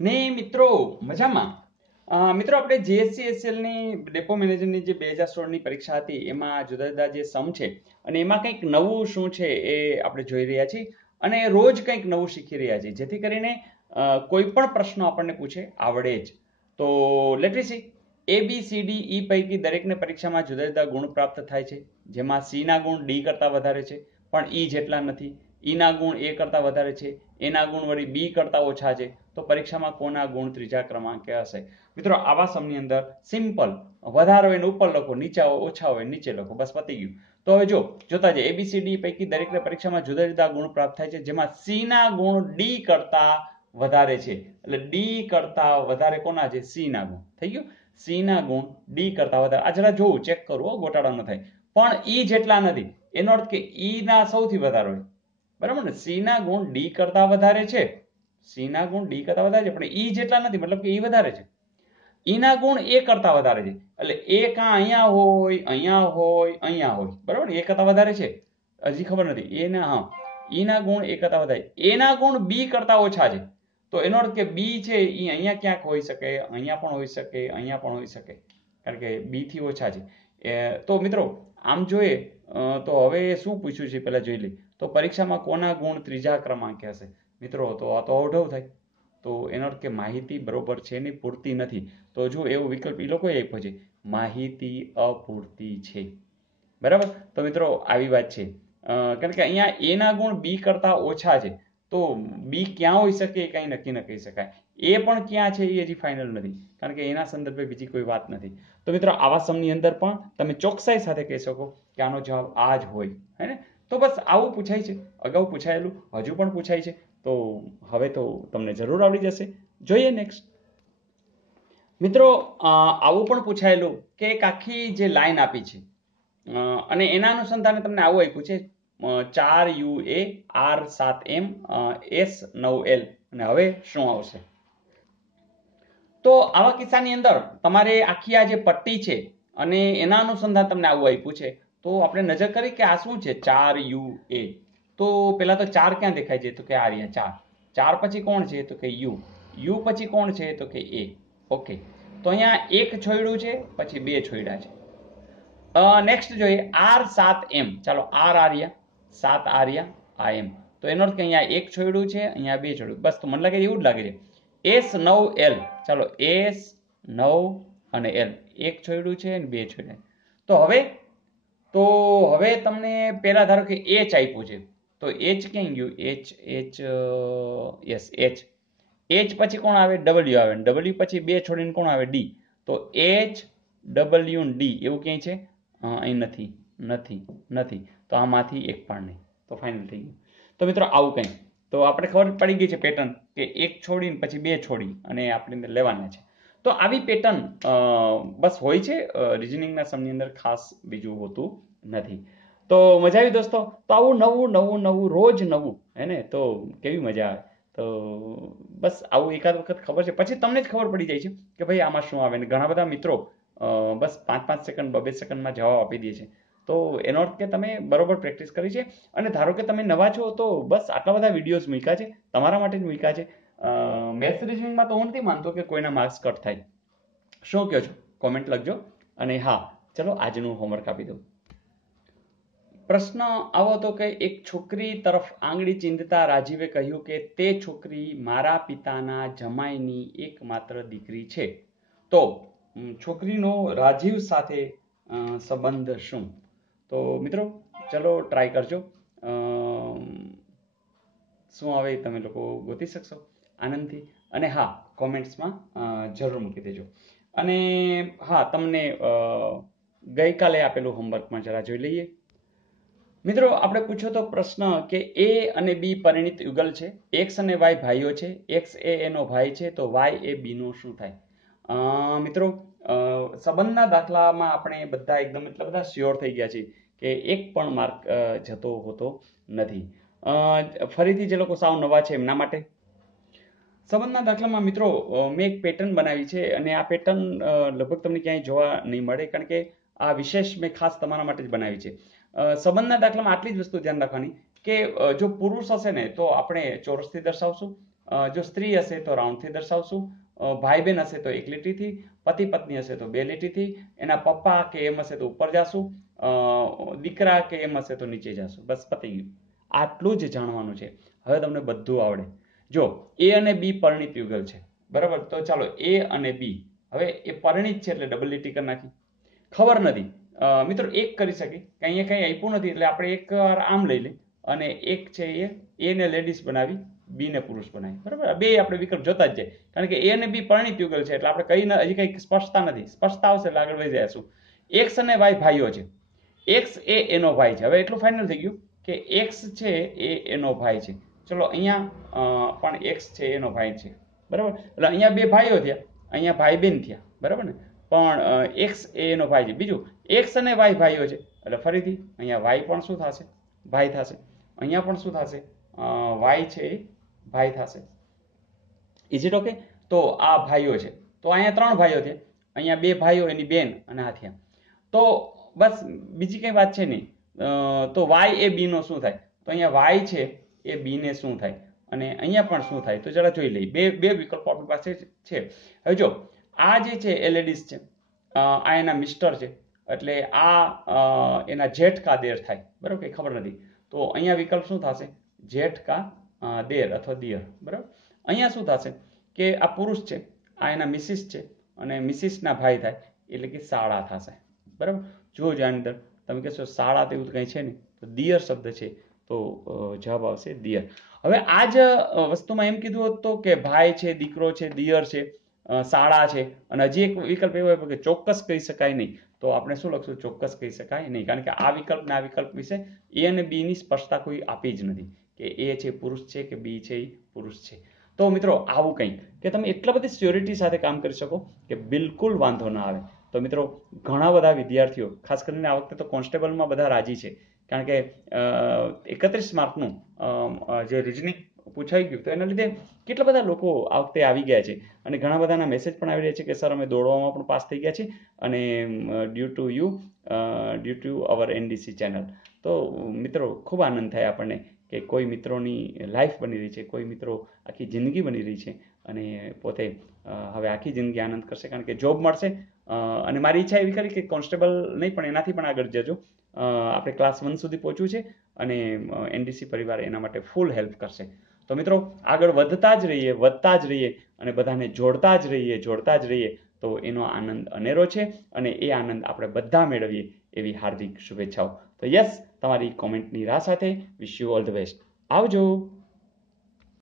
ને મિત્રો મજામાં. મિત્રો આપણે જીએસસીએસએલ ની ડેપો મેનેજરની જે 2016 ની પરીક્ષા હતી એમાં જુદા જુદા જે સમ છે અને એમાં કંઈક નવું શું છે એ આપણે જોઈ રહ્યા છીએ અને રોજ કંઈક નવું શીખી રહ્યા છીએ, જેથી કરીને કોઈ પણ પ્રશ્નો આપણને પૂછે આવડે જ. તો લેટ મી સી. એ બી સી ડી ઈ પૈકી દરેકને પરીક્ષામાં જુદા જુદા ગુણ પ્રાપ્ત થાય છે, જેમાં સી ના ગુણ ડી કરતા વધારે છે પણ ઈ જેટલા નથી. ઈ ના ગુણ એ કરતા વધારે છે, એના ગુણ વળી બી કરતા ઓછા છે. તો પરીક્ષામાં કોના ગુણ ત્રીજા ક્રમાંકે હશે? મિત્રો આવા સમની અંદર સિમ્પલ, વધારે હોય ઉપર લખો, નીચા ઓછા હોય નીચે લખો, બસ પતી ગયું. તો હવે જોતા જાય, એબીસીડી પૈકી દરેકને પરીક્ષામાં જુદા જુદા ગુણ પ્રાપ્ત થાય છે, જેમાં સી ના ગુણ ડી કરતા વધારે છે. એટલે ડી કરતા વધારે કોના છે? સી ના ગુણ. થઈ ગયું? સી ના ગુણ ડી કરતા વધારે. આ જરા જોવું, ચેક કરવું, ગોટાળો ન થાય. પણ ઈ જેટલા નથી, એનો અર્થ કે ઈ ના સૌથી વધારે હોય. બરાબર ને? સી ના ગુણ ડી કરતા વધારે છે, સી ના ગુણ ડી કરતા વધારે છે, પણ ઈ જેટલા નથી, મતલબ કે ઈ વધારે છે. ઈ ના ગુણ એ કરતા વધારે છે, એટલે એ કાં અહીંયા હોય, અહીંયા હોય, અહીંયા હોય. બરાબર ને? એ કરતા વધારે છે, હજી ખબર નથી. એ ના, હા, ઈ ના ગુણ એ કરતા વધારે. એ ના ગુણ બી કરતા ઓછા છે, તો એનો અર્થ કે બી છે એ અહીંયા ક્યાંક હોઈ શકે, અહીંયા પણ હોઈ શકે, અહીંયા પણ હોઈ શકે, કારણ કે બી થી ઓછા છે. તો મિત્રો આમ જોઈએ તો હવે શું પૂછ્યું છે પેલા જોઈ લઈ. તો પરીક્ષામાં કોના ગુણ ત્રીજા ક્રમાંકે હશે? મિત્રો તો આ તો અવઢવ થાય. તો એનો અર્થ કે માહિતી બરોબર છે ને પૂરતી નથી. તો જો એવો વિકલ્પ એ લોકોએ આપ્યો છે, માહિતી અપૂરતી છે. બરાબર? તો મિત્રો આવી વાત છે. કારણ કે અહીંયા એ ના ગુણ બી કરતા ઓછા છે, તો બી ક્યાં હોઈ શકે એ કઈ નક્કી ન કહી શકાય. એ પણ ક્યાં છે એ હજી ફાઇનલ નથી, કારણ કે એના સંદર્ભે બીજી કોઈ વાત નથી. તો મિત્રો આવા સમની અંદર પણ તમે ચોકસાઈ સાથે કહી શકો કે આનો જવાબ આ જ હોય. હે ને? તો બસ આવું પૂછાય છે, અગાઉ પૂછાયેલું હજુ પણ પૂછાય છે. તો હવે તો તમને જરૂર આવડી જશે. જોઈએ નેક્સ્ટ. મિત્રો આવું પણ પૂછાયેલું કે એક આખી જે લાઈન આપી છે અને એના અનુસંધાને તમને આવું આપ્યું છે, 4 UA R7M S9L, અને હવે શું આવશે? તો આવા કિસ્સાની અંદર તમારે આખી આ જે પટ્ટી છે અને એના અનુસંધાન તમને આવું આપ્યું છે, તો આપણે નજર કરી કે આ શું છે? 4 UA. તો પેલા તો 4 ક્યાં દેખાય છે? તો કે આ રહ્યા 4. 4 પછી કોણ છે? તો કે યુ. યુ પછી કોણ છે? તો કે એ. ઓકે, તો અહીંયા એક છોડ્યું છે, પછી બે છોડ્યા છે. નેક્સ્ટ જોઈએ R7M. ચાલો, આર આર્યા, 7 આર્યા, આ એમ. તો એનો અર્થ કે અહીંયા એક છોડ્યું છે, અહીંયા બે છોડ્યું. બસ, તો મને લાગે એવું જ લાગે છે. S9L. ચાલો, S9 અને L. એક છોડ્યું છે અને બે છોડ્યા. તો હવે તમને પેલા ધારો કે H આપ્યું છે, તો H ક્યાં ગયું? Yes, H. H પછી કોણ આવે? W આવે. W પછી બે છોડીને કોણ આવે? D. તો H, W, D એવું ક્યાંય છે? અહીં નથી, નથી, નથી. તો આમાંથી એક પણ નહીં. તો ફાઇનલ થઈ ગયું. તો મિત્રો આવું કંઈ. તો આપણે ખબર પડી ગઈ છે પેટર્ન, કે એક છોડીને પછી બે છોડી અને આપણે અંદર લેવાના છે. તો આવી પેટર્ન બસ હોય છે રિઝનિંગના સમની અંદર, ખાસ બીજું હોતું નથી. તો મજા આવી દોસ્તો? તો આવું નવું નવું નવું રોજ નવું, હે ને? તો કેવી મજા આવે. તો બસ આવું એકાદ વખત ખબર છે, પછી તમને જ ખબર પડી જાય છે કે ભાઈ આમાં શું આવે. ને ઘણા બધા મિત્રો બસ 5-5 સેકન્ડ 2-2 સેકન્ડમાં જવાબ આપી દે છે. તો એનો અર્થ કે તમે બરોબર પ્રેક્ટિસ કરી છે. અને ધારો કે તમે નવા છો તો બસ આટલા બધા વિડીયોઝ મૂક્યા છે, તમારા માટે જ મૂક્યા છે. મેથ્સ રિઝનિંગમાં તો હું નથી માનતો કે કોઈના માર્ક્સ કટ થાય. શું કહો છો? કોમેન્ટ લખજો. અને હા, ચલો આજનું હોમવર્ક આપી દઉં. પ્રશ્ન આવો હતો કે એક છોકરી તરફ આંગળી ચીંધતા રાજીવે કહ્યું કે તે છોકરી મારા પિતાના જમાઈની એકમાત્ર દીકરી છે. તો છોકરીનો રાજીવ સાથે સંબંધ શું? તો મિત્રો ચલો ટ્રાય કરજો. શું આવે તમે લોકો ગોતી શકશો આનંદથી. અને હા, કોમેન્ટ્સમાં જરૂર મૂકી દેજો. અને હા, તમને ગઈકાલે આપેલું હોમવર્કમાં જરા જોઈ લઈએ. મિત્રો આપણે પૂછ્યો તો પ્રશ્ન કે એ અને બી પરિણીત યુગલ છે, એક્સ અને વાય ભાઈઓ છે, એક્સ એ એનો ભાઈ છે, તો વાય એ બી નો શું થાય? મિત્રો સંબંધના દાખલામાં આપણે બધા એકદમ એટલા બધા શ્યોર થઈ ગયા છે કે એક પણ માર્ક જતો હોતો નથી. ફરીથી જે લોકો સાવ નવા છે એમના માટે સંબંધના દાખલામાં મિત્રો મેં એક પેટર્ન બનાવી છે, અને આ પેટર્ન લગભગ તમને ક્યાંય જોવા નહીં મળે, કારણ કે આ વિશેષ મેં ખાસ તમારા માટે જ બનાવી છે. સંબંધના દાખલામાં આટલી જ વસ્તુ ધ્યાન રાખવાની કે જો પુરુષ હશે ને તો આપણે ચોરસથી દર્શાવશું, જો સ્ત્રી હશે તો રાઉન્ડથી દર્શાવશું, ભાઈ બહેન હશે તો 1 લીટીથી, પતિ પત્ની હશે તો 2 લીટીથી, એના પપ્પા કે એમ હશે તો ઉપર જાશું, દીકરા કે એમ હશે તો નીચે જાશું. બસ પતી ગયું. આટલું જ જાણવાનું છે. હવે તમને બધું આવડે. જો એ અને બી પરિણીત યુગલ છે, બરાબર. તો ચાલો એ અને બી, હવે એ પરિણીત છે એટલે ડબલ લીટી કરી નાખી. ખબર નથી મિત્રો, એક કરી શકી કે અહીંયા કઈ આપ્યું નથી એટલે આપણે એક વાર આમ લઈ લઈએ અને એક છે એ ને લેડીઝ બનાવી, બી ને પુરુષ બનાવી, બરાબર. બે આપણે વિકલ્પ જોતા જ જાય, કારણ કે એ અને બી પરિણીત યુગલ છે એટલે આપણે હજી કઈ સ્પષ્ટતા નથી. સ્પષ્ટતા આવશે એટલે આગળ વધી જઈશું. એક્સ અને વાય ભાઈઓ છે. એક્સ એ એનો ભાઈ છે. હવે એટલું ફાઇનલ થઈ ગયું કે એક્સ છે એ એનો ભાઈ છે. ચલો અહીંયા પણ એક્સ છે એનો ભાઈ છે, બરાબર. એટલે અહીંયા બે ભાઈઓ થયા, અહીંયા ભાઈ બેન થયા, બરાબર ને. પણ એક્સ એ એનો ભાઈ છે. બીજું એક્સ અને વાય ભાઈઓ છે એટલે ફરીથી અહીંયા વાય પણ શું થશે? ભાઈ થશે. અહીંયા પણ શું થશે? વાય છે એ ભાઈ થશે. Is it okay? તો આ ભાઈઓ છે, તો અહીંયા 3 ભાઈઓ થયા, અહીંયા 2 ભાઈઓ એની બેન અને આ થયા. તો બસ બીજી કઈ વાત છે નહીં. તો વાય એ બી નો શું થાય? તો અહીંયા વાય છે એ બી ને શું થાય અને અહીંયા પણ શું થાય? તો જરા જોઈ લઈએ. બે વિકલ્પો આપણી પાસે છે. હવે જો આ જે છે એ લેડીઝ છે, આ એના મિસ્ટર છે, એટલે આ એના જેઠ કા દેર થાય, બરાબર. કઈ ખબર નથી. તો અહીંયા વિકલ્પ શું થશે? જેઠ કા દેર અથવા દિયર, બરાબર. અહીંયા શું થશે કે આ પુરુષ છે, આ એના મિસિસ છે અને મિસિસના ભાઈ થાય એટલે કે સાળા થશે, બરાબર. જો આની અંદર તમે કહેશો સાળા તો એવું કંઈ છે નહીં, તો દિયર શબ્દ છે, તો જવાબ આવશે દિયર. હવે આ જ વસ્તુમાં એમ કીધું હોત તો કે ભાઈ છે, દીકરો છે, દિયર છે, સાળા છે, અને હજી એક વિકલ્પ એવો હોય કે ચોક્કસ કહી શકાય નહીં, તો આપણે શું લખશું? ચોક્કસ કહી શકાય નહીં, કારણ કે આ વિકલ્પ ને આ વિકલ્પ વિશે એ અને બી ની સ્પષ્ટતા કોઈ આપી જ નથી કે એ છે પુરુષ છે કે બી છે એ પુરુષ છે. તો મિત્રો આવું કંઈક કે તમે એટલા બધી સ્યોરિટી સાથે કામ કરી શકો કે બિલકુલ વાંધો ના આવે. તો મિત્રો ઘણા બધા વિદ્યાર્થીઓ, ખાસ કરીને આ વખતે તો કોન્સ્ટેબલમાં બધા રાજી છે, કારણ કે 31 માર્કનું જે રીઝનિંગ પૂછાઈ ગયું, તો એના લીધે કેટલા બધા લોકો આ વખતે આવી ગયા છે અને ઘણા બધાના મેસેજ પણ આવી રહ્યા છે કે સર અમે દોડવામાં પણ પાસ થઈ ગયા છે અને due to our NDC channel. તો મિત્રો ખૂબ આનંદ થાય આપણને કે કોઈ મિત્રોની લાઈફ બની રહી છે, કોઈ મિત્રો આખી જિંદગી બની રહી છે અને પોતે હવે આખી જિંદગી આનંદ કરશે, કારણ કે જોબ મળશે. અને મારી ઈચ્છા એવી ખરી કે કોન્સ્ટેબલ નહીં પણ એનાથી પણ આગળ જજો. આપણે ક્લાસ 1 સુધી પહોંચવું છે અને એનડીસી પરિવાર એના માટે ફૂલ હેલ્પ કરશે. તો મિત્રો આગળ વધતા જ રહીએ અને બધાને જોડતા જ રહીએ તો એનો આનંદ અનેરો છે અને એ આનંદ આપણે બધા મેળવીએ એવી હાર્દિક શુભેચ્છાઓ. તો યસ, તમારી કોમેન્ટની રાહ સાથે wish you all the best. આવજો.